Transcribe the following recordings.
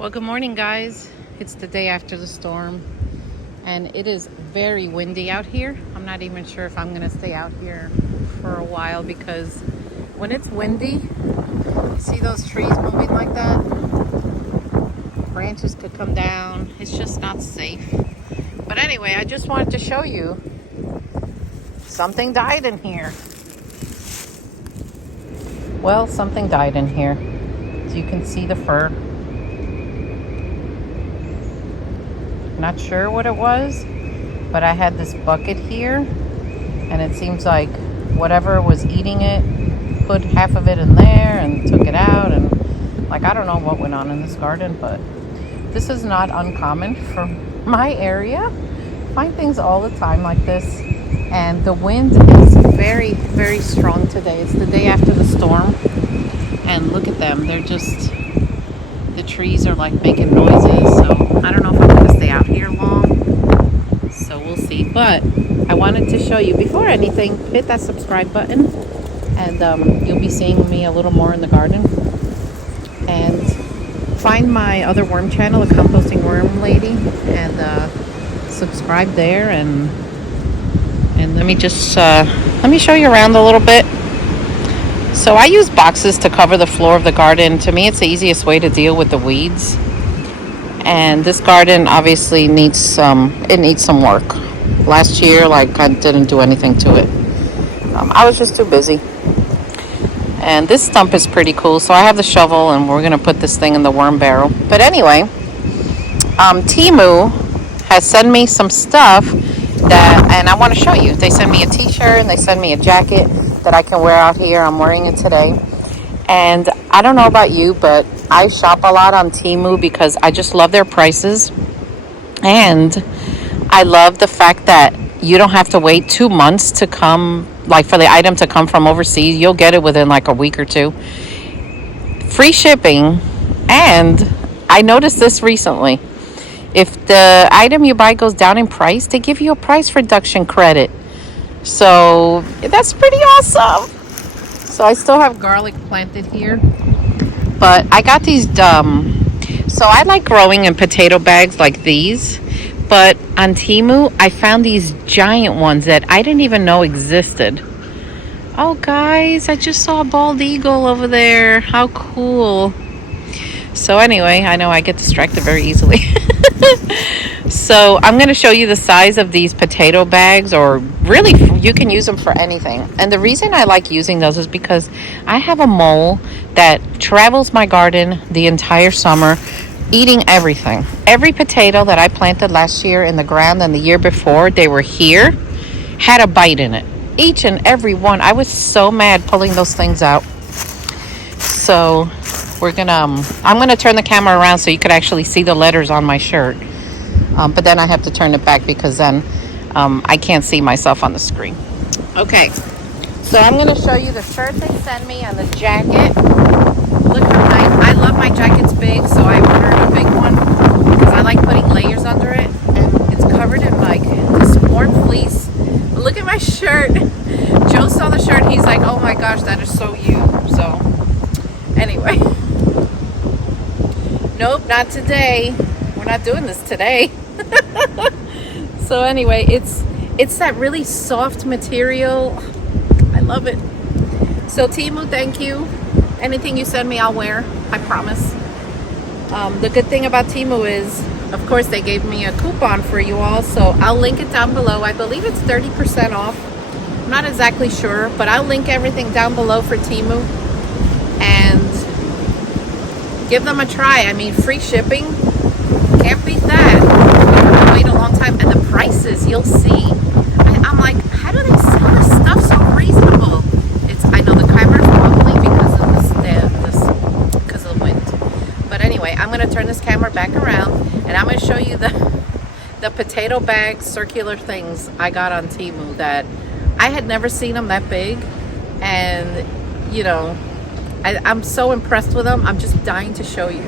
Well, good morning, guys. It's the day after the storm, and it is very windy out here. I'm not even sure if I'm going to stay out here for a while because when it's windy, you see those trees moving like that? Branches could come down. It's just not safe. But anyway, I just wanted to show you something died in here. Well, something died in here. So you can see the fur. Not sure what it was, but I had this bucket here, and it seems like whatever was eating it put half of it in there and took it out, and like I don't know what went on in this garden, but this is not uncommon for my area. I find things all the time like this, and the wind is very, very strong today. It's the day after the storm, and look at them. They're just, the trees are like making noises, so I don't know if I'm going to stay out here long, so we'll see. But I wanted to show you, before anything, hit that subscribe button, and you'll be seeing me a little more in the garden. And find my other worm channel, the Composting Worm Lady, and subscribe there, and let me just let me show you around a little bit. So I use boxes to cover the floor of the garden. To me, it's the easiest way to deal with the weeds. And this garden obviously needs some work. Last year, like, I didn't do anything to it. I was just too busy. And this stump is pretty cool. So I have the shovel, and we're going to put this thing in the worm barrel. But anyway, Teemu has sent me some stuff and I want to show you. They sent me a t-shirt, and they sent me a jacket that I can wear out here. I'm wearing it today. And I don't know about you, but I shop a lot on Teemu because I just love their prices. And I love the fact that you don't have to wait 2 months to come, like for the item to come from overseas. You'll get it within like a week or two. Free shipping. And I noticed this recently. If the item you buy goes down in price, they give you a price reduction credit. So that's pretty awesome. So I still have garlic planted here, but I got these so I like growing in potato bags like these, but on Teemu I found these giant ones that I didn't even know existed. Oh guys, I just saw a bald eagle over there. How cool. So anyway, I know I get distracted very easily. So I'm going to show you the size of these potato bags, or really you can use them for anything. And the reason I like using those is because I have a mole that travels my garden the entire summer, eating everything. Every potato that I planted last year in the ground and the year before they were here had a bite in it. Each and every one. I was so mad pulling those things out. So I'm gonna turn the camera around so you could actually see the letters on my shirt. But then I have to turn it back because then I can't see myself on the screen. Okay, so I'm gonna show you the shirt they sent me and the jacket. Look how nice. I love my jackets big, so I ordered a big one because I like putting layers under it, and it's covered in like this warm fleece. But look at my shirt. Joe saw the shirt, he's like, oh my gosh, that is so you. So anyway, nope, not today. We're not doing this today. So anyway, it's that really soft material. I love it. So Teemu, thank you. Anything you send me, I'll wear. I promise. The good thing about Teemu is, of course, they gave me a coupon for you all. So I'll link it down below. I believe it's 30% off. I'm not exactly sure, but I'll link everything down below for Teemu. And give them a try. I mean, free shipping. Can't beat that. Wait a long time, and the prices you'll see. I'm like, how do they sell this stuff so reasonable? I know the camera's wobbly because of the wind. But anyway, I'm gonna turn this camera back around, and I'm gonna show you the potato bag circular things I got on Teemu that I had never seen them that big, and you know, I'm so impressed with them. I'm just dying to show you.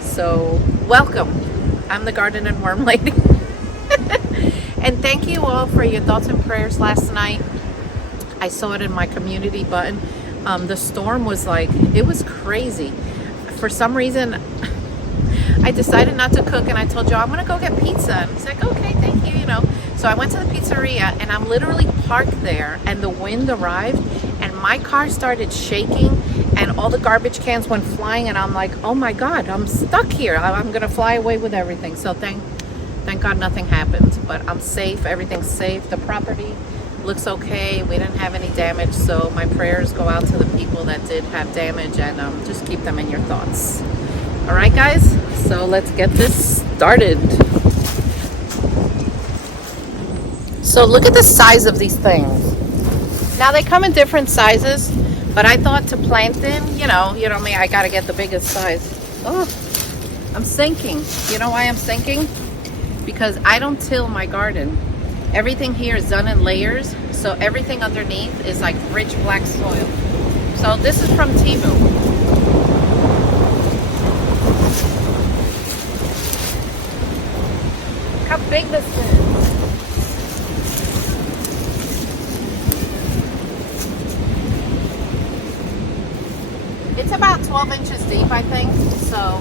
So welcome. I'm the Garden and Worm Lady. And thank you all for your thoughts and prayers last night. I saw it in my community button. The storm was like, it was crazy. For some reason, I decided not to cook, and I told Joe I'm gonna go get pizza. And he's like, okay, thank you, you know. So I went to the pizzeria, and I'm literally parked there, and the wind arrived, and my car started shaking, and all the garbage cans went flying, and I'm like, oh my God, I'm stuck here. I'm gonna fly away with everything. So thank God nothing happened, but I'm safe. Everything's safe. The property looks okay. We didn't have any damage, so my prayers go out to the people that did have damage, and just keep them in your thoughts. All right, guys, so let's get this started. So look at the size of these things. Now they come in different sizes, but I thought to plant them, you know me, I gotta get the biggest size. Oh, I'm sinking. You know why I'm sinking? Because I don't till my garden. Everything here is done in layers, so everything underneath is like rich black soil. So this is from Temu. Look how big this is. It's about 12 inches deep, I think, so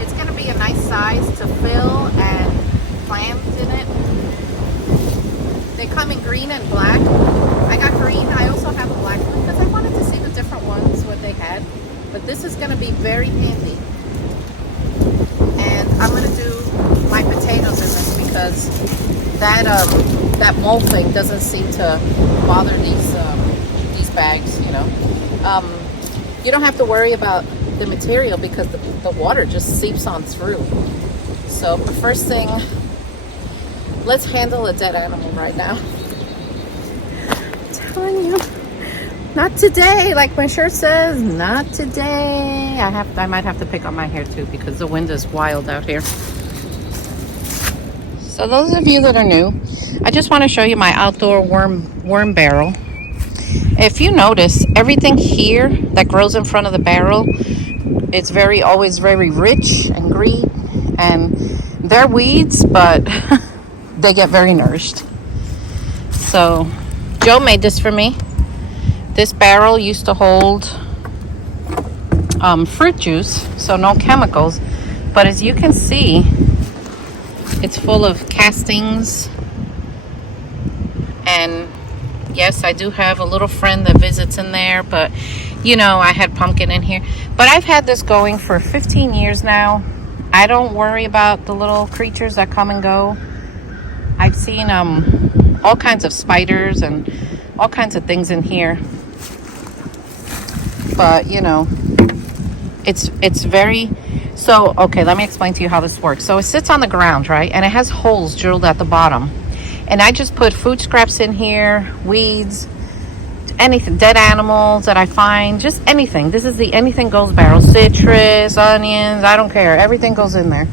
it's going to be a nice size to fill and plant in it. They come in green and black. I got green. I also have a black one because I wanted to see the different ones, what they had. But this is going to be very handy. And I'm going to do my potatoes in this because that mold thing doesn't seem to bother these bags, you know. You don't have to worry about the material because the water just seeps on through. So the first thing, let's handle a dead animal right now. I'm telling you, not today. Like my shirt says, not today. I might have to pick up my hair too because the wind is wild out here. So those of you that are new, I just want to show you my outdoor worm barrel. If you notice, everything here that grows in front of the barrel, it's always very rich and green, and they're weeds, but they get very nourished. So Joe made this for me. This barrel used to hold fruit juice, so no chemicals, but as you can see, it's full of castings. And yes, I do have a little friend that visits in there, but you know, I had pumpkin in here. But I've had this going for 15 years now. I don't worry about the little creatures that come and go. I've seen all kinds of spiders and all kinds of things in here. But you know, it's very... So, okay, let me explain to you how this works. So it sits on the ground, right? And it has holes drilled at the bottom. And I just put food scraps in here, weeds, anything, dead animals that I find, just anything. This is the anything goes barrel. Citrus, onions, I don't care. Everything goes in there.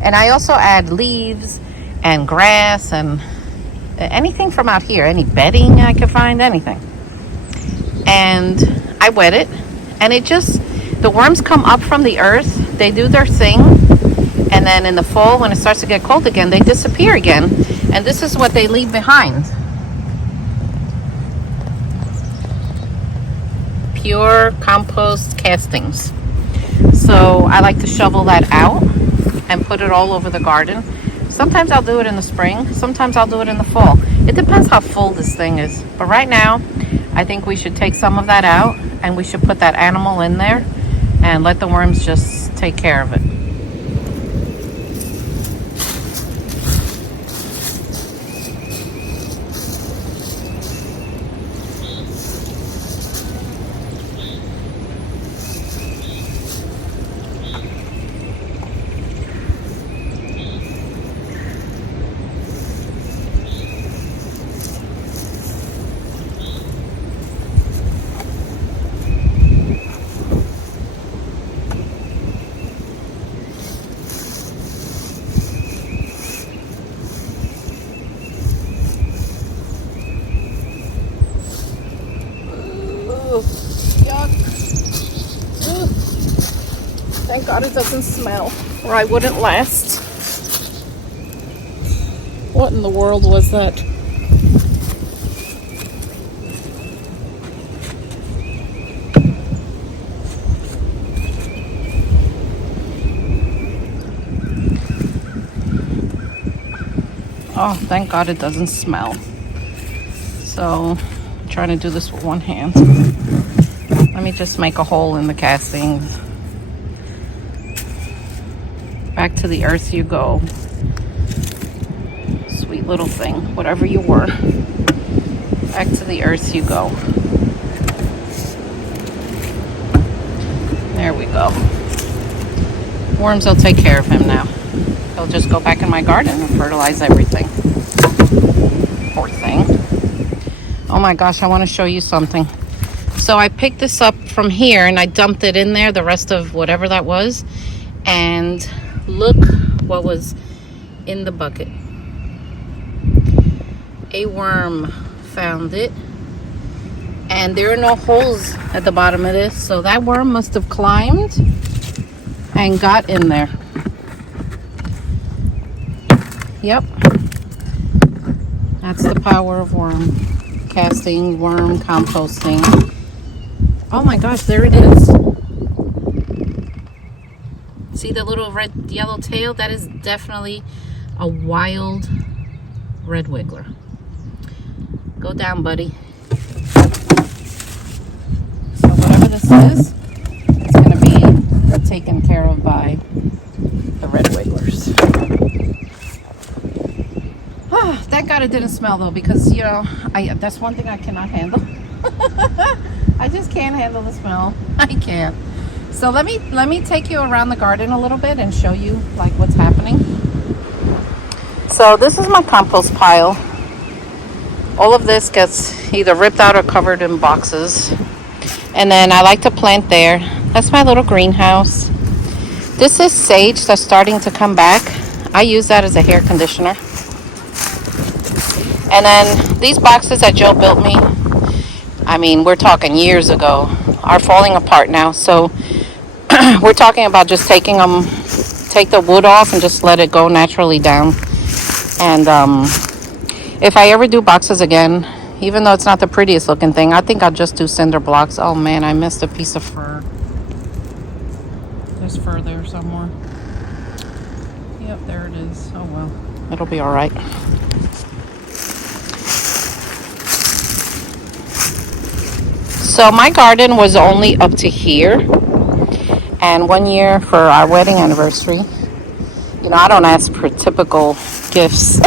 And I also add leaves and grass and anything from out here. Any bedding I can find, anything. And I wet it. And it just, the worms come up from the earth. They do their thing. And then in the fall, when it starts to get cold again, they disappear again. And this is what they leave behind. Pure compost castings. So I like to shovel that out and put it all over the garden. Sometimes I'll do it in the spring. Sometimes I'll do it in the fall. It depends how full this thing is. But right now, I think we should take some of that out and we should put that animal in there and let the worms just take care of it. Yuck. Ugh. Thank God it doesn't smell, or I wouldn't last. What in the world was that? Oh, thank God it doesn't smell. So I'm trying to do this with one hand. Let me just make a hole in the castings. Back to the earth you go. Sweet little thing, whatever you were. Back to the earth you go. There we go. Worms will take care of him now. He'll just go back in my garden and fertilize everything. Poor thing. Oh my gosh, I want to show you something. So I picked this up from here and I dumped it in there, the rest of whatever that was. And look what was in the bucket. A worm found it. And there are no holes at the bottom of this. So that worm must have climbed and got in there. Yep. That's the power of worm casting, worm composting. Oh my gosh, there it is. See the little red yellow tail? That is definitely a wild red wiggler. Go down, buddy. So whatever this is, it's going to be taken care of by the red wigglers. Thank God it didn't smell though, because you know, that's one thing I cannot handle. I just can't handle the smell. I can't. So let me take you around the garden a little bit and show you like what's happening. So this is my compost pile. All of this gets either ripped out or covered in boxes. And then I like to plant there. That's my little greenhouse. This is sage that's starting to come back. I use that as a hair conditioner. And then these boxes that Joe built me, I mean, we're talking years ago, are falling apart now. So we're talking about just take the wood off and just let it go naturally down. And if I ever do boxes again, even though it's not the prettiest looking thing, I think I'll just do cinder blocks. Oh man, I missed a piece of fur. There's fur there somewhere. Yep, there it is. Oh well, it'll be all right. So my garden was only up to here. And one year for our wedding anniversary, you know, I don't ask for typical gifts.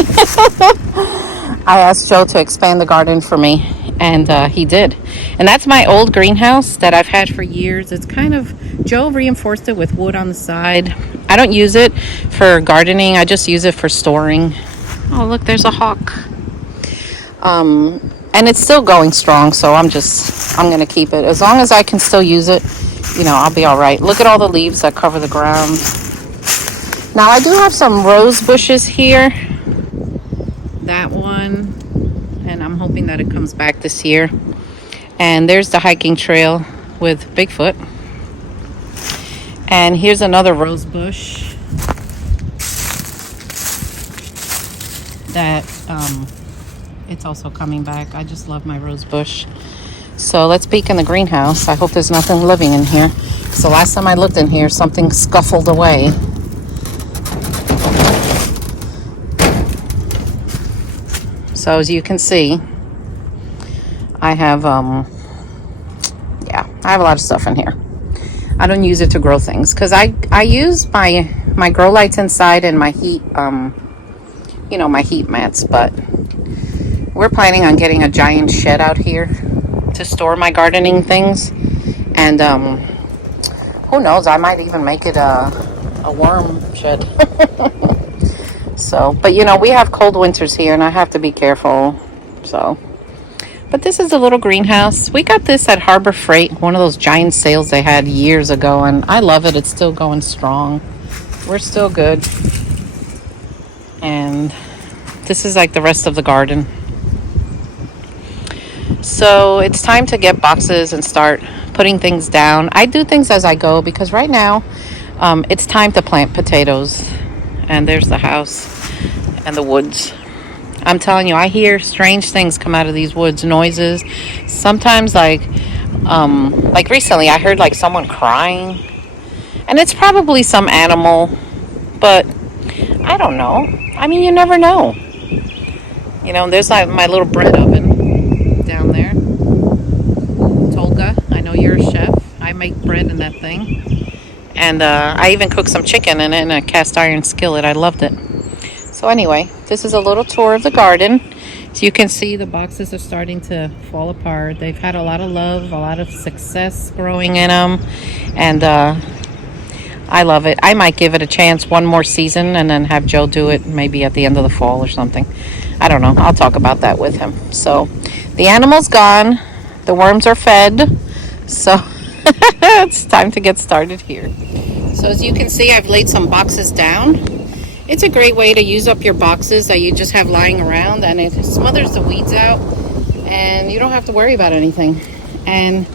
I asked Joe to expand the garden for me, and he did. And that's my old greenhouse that I've had for years. It's kind of, Joe reinforced it with wood on the side. I don't use it for gardening. I just use it for storing. Oh, look, there's a hawk. And it's still going strong, so I'm going to keep it. As long as I can still use it, you know, I'll be all right. Look at all the leaves that cover the ground. Now, I do have some rose bushes here. That one. And I'm hoping that it comes back this year. And there's the hiking trail with Bigfoot. And here's another rose bush that it's also coming back. I just love my rose bush. So let's peek in the greenhouse. I hope there's nothing living in here. So last time I looked in here, something scuffled away. So as you can see, I have I have a lot of stuff in here. I don't use it to grow things because I use my grow lights inside and my heat my heat mats, but we're planning on getting a giant shed out here to store my gardening things. And who knows, I might even make it a worm shed. So, but you know, we have cold winters here and I have to be careful. So, but this is a little greenhouse. We got this at Harbor Freight, one of those giant sales they had years ago, and I love it. It's still going strong. We're still good. And this is like the rest of the garden. So it's time to get boxes and start putting things down. I do things as I go because right now it's time to plant potatoes. And there's the house and the woods. I'm telling you, I hear strange things come out of these woods, noises. Sometimes like recently I heard like someone crying. And it's probably some animal, but I don't know. I mean, you never know. You know, there's like my little bread oven down there. Tolga, I know you're a chef. I make bread in that thing. And I even cooked some chicken in it in a cast iron skillet. I loved it. So anyway, this is a little tour of the garden. So you can see the boxes are starting to fall apart. They've had a lot of love, a lot of success growing in them. And I love it. I might give it a chance one more season and then have Joe do it maybe at the end of the fall or something. I don't know. I'll talk about that with him. So the animal's gone. The worms are fed. So it's time to get started here. So as you can see, I've laid some boxes down. It's a great way to use up your boxes that you just have lying around, and it smothers the weeds out and you don't have to worry about anything. And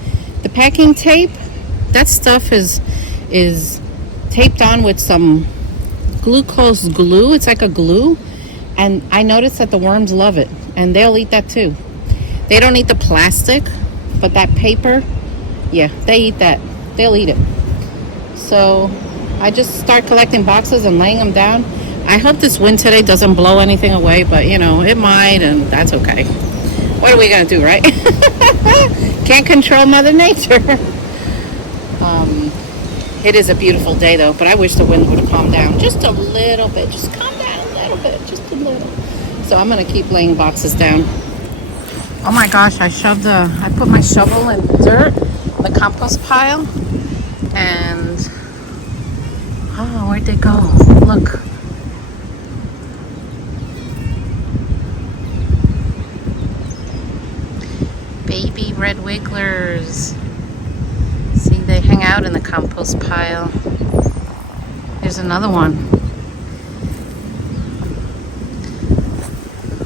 the packing tape, that stuff is taped on with some glucose glue. It's like a glue, and I noticed that the worms love it, and they'll eat that too. They don't eat the plastic, but that paper, yeah, they eat that. They'll eat it. So I just start collecting boxes and laying them down. I hope this wind today doesn't blow anything away, but you know, it might, and that's okay. What are we gonna do, right? Can't control Mother Nature. It is a beautiful day though, but I wish the wind would have calmed down just a little bit. Just calm down a little bit, just a little. So I'm gonna keep laying boxes down. Oh my gosh, I put my shovel in dirt, the compost pile, and oh, where'd they go? Look. Baby red wigglers. See, they hang out in the compost pile. There's another one.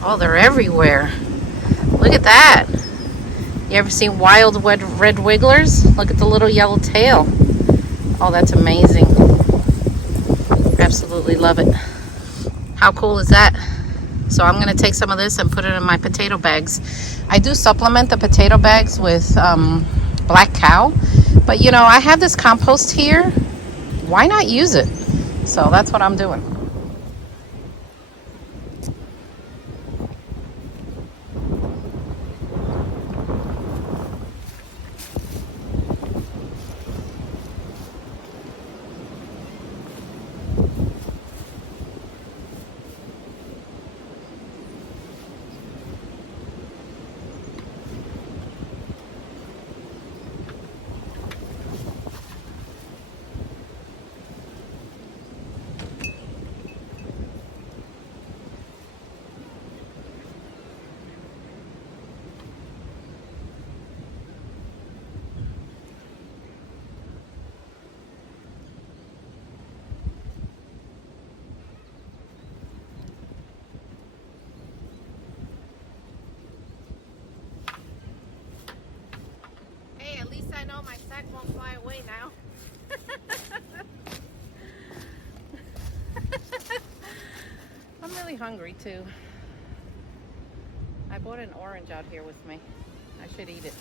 Oh, they're everywhere. Look at that. You ever seen wild red wigglers? Look at the little yellow tail. Oh, that's amazing. Absolutely love it. How cool is that? So I'm going to take some of this and put it in my potato bags. I do supplement the potato bags with black cow. But you know, I have this compost here. Why not use it? So that's what I'm doing. At least I know my sack won't fly away now. I'm really hungry too. I bought an orange out here with me. I should eat it.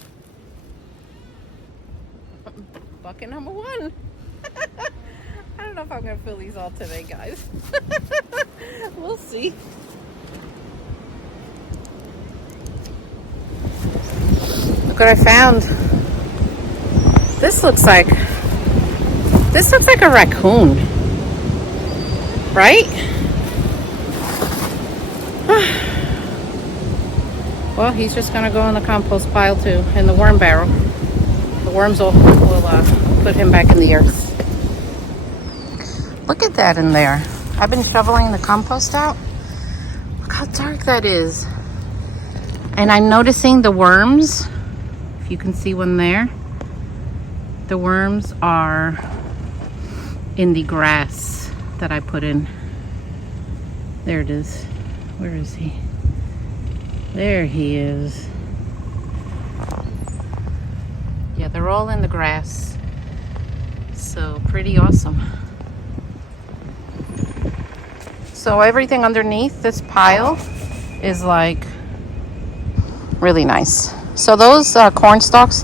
Bucket number one. I don't know if I'm gonna fill these all today, guys. We'll see. Look what I found. This looks like a raccoon, right? Well, he's just gonna go in the compost pile too, in the worm barrel. The worms will put him back in the earth. Look at that in there. I've been shoveling the compost out. Look how dark that is. And I'm noticing the worms. If you can see one there. The worms are in the grass that I put in. There it is. Where is he? There he is. Yeah, they're all in the grass. So pretty awesome. So everything underneath this pile is like really nice. So those corn stalks,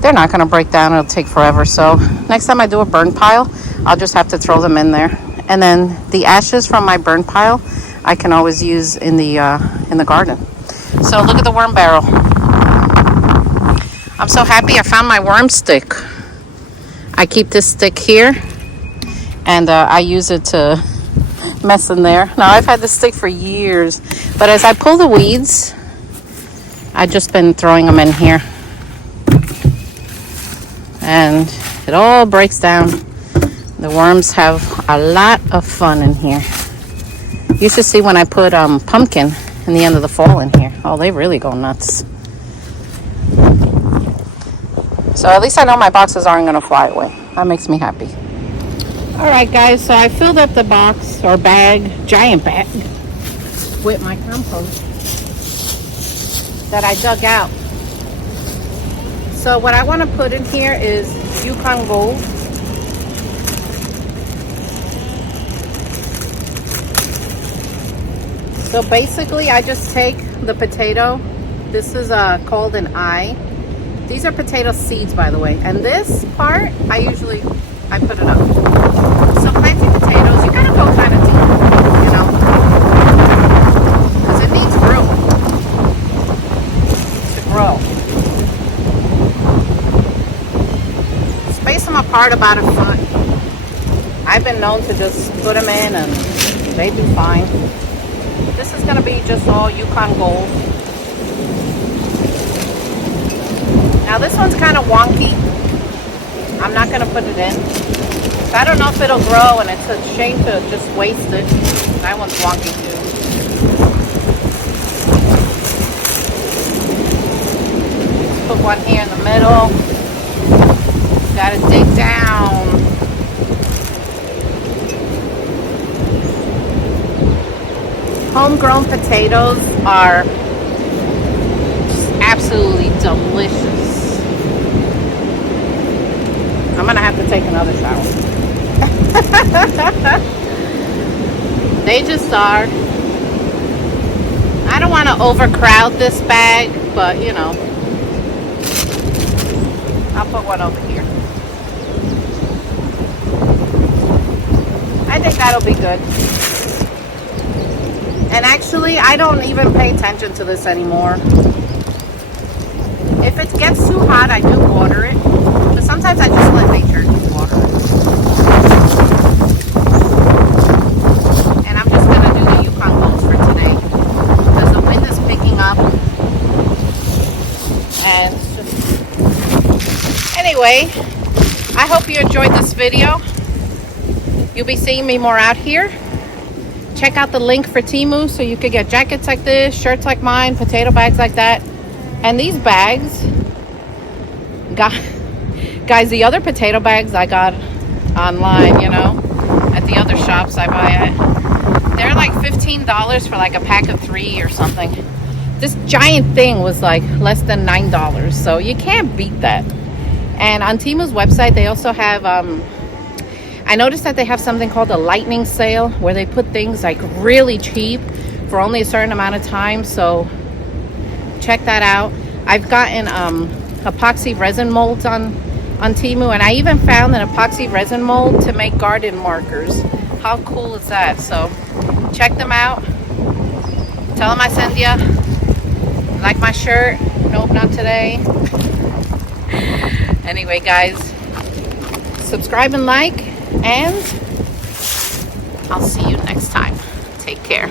they're not going to break down. It'll take forever. So next time I do a burn pile, I'll just have to throw them in there. And then the ashes from my burn pile, I can always use in the garden. So look at the worm barrel. I'm so happy I found my worm stick. I keep this stick here, and I use it to mess in there. Now, I've had this stick for years, but as I pull the weeds, I've just been throwing them in here. And it all breaks down. The worms have a lot of fun in here. You should see when I put pumpkin in the end of the fall in here. Oh, they really go nuts. So at least I know my boxes aren't going to fly away. That makes me happy. All right, guys, so I filled up the box or bag, giant bag, with my compost that I dug out. So what I want to put in here is Yukon Gold. So basically, I just take the potato. This is called an eye. These are potato seeds, by the way. And this part, I put it up. So planting potatoes, you gotta go kind of deep, you know, because it needs room to grow. Space them apart about a foot. I've been known to just put them in and they do fine. This is gonna be just all Yukon Gold. Now this one's kind of wonky. I'm not gonna put it in. So I don't know if it'll grow, and it's a shame to just waste it. That one's wonky too. Let's put one here in the middle. Gotta dig down. Homegrown potatoes are just absolutely delicious. I'm gonna have to take another shower. They just are. I don't want to overcrowd this bag, but you know, I'll put one over here. I think that'll be good. And actually, I don't even pay attention to this anymore. If it gets too hot, I do water it. But sometimes I just let nature water it. And I'm just going to do the Yukon Golds for today. Because the wind is picking up. And it's just... Anyway, I hope you enjoyed this video. You'll be seeing me more out here. Check out the link for Teemu so you could get jackets like this, shirts like mine, potato bags like that. And these bags, guys, the other potato bags I got online, you know, at the other shops I buy at, they're like $15 for like a pack of 3 or something. This giant thing was like less than $9, so you can't beat that. And on Teemu's website, they also have, I noticed that they have something called a lightning sale where they put things like really cheap for only a certain amount of time. So check that out. I've gotten epoxy resin molds on Teemu, and I even found an epoxy resin mold to make garden markers. How cool is that? So check them out. Tell them I send you. Like my shirt? Nope, not today. Anyway, guys, subscribe and like, and I'll see you next time. Take care.